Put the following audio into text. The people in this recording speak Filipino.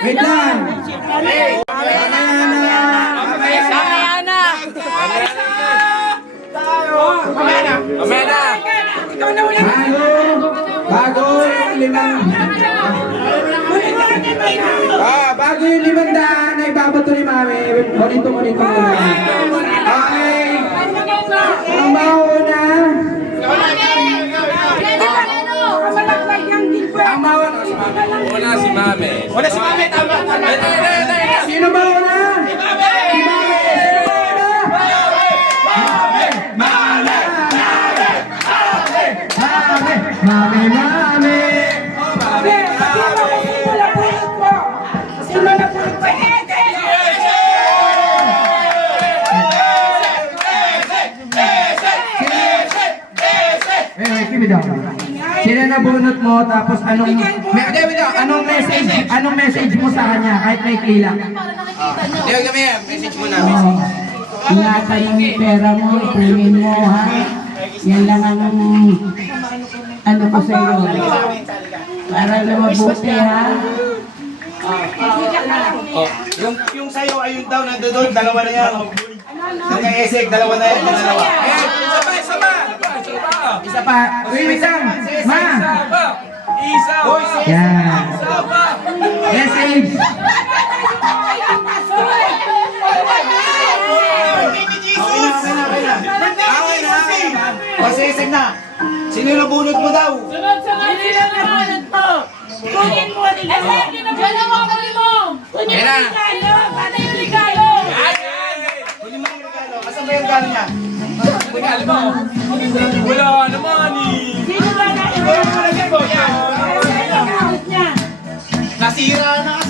Wait lang. Bago yung 500 na ibabato ni Mami. Monito muna. Okay. Ang mauna. Una si Mami. Tama. Sino ba una? Si Mami. Mami. Sino na bunot mo tapos anong message mo sa kanya kahit may klila? Message mo na. Ingatan yung pera mo, ipungin mo ha. Yan lang ang ano ko sa iyo. Para na mabuti ha. Yung sa'yo ayun daw, nandun, dalawa na yan. Yung kay Esek, dalawa na yan. Isa pa. Wait lang. Ma. Isa. Yan. Message. Kasi Esek na. Sino yung nabunot mo daw? Sunod-sunod sila na bunot mo. Kunin mo nila. Dalawa ka rin mo. Kunin mo yung regalo. Pata yung regalo. Kunin mo yung regalo. Asan ba yung regalo niya? Regalo mo. Wala naman eh. Sino ba na? Nasira na kasi.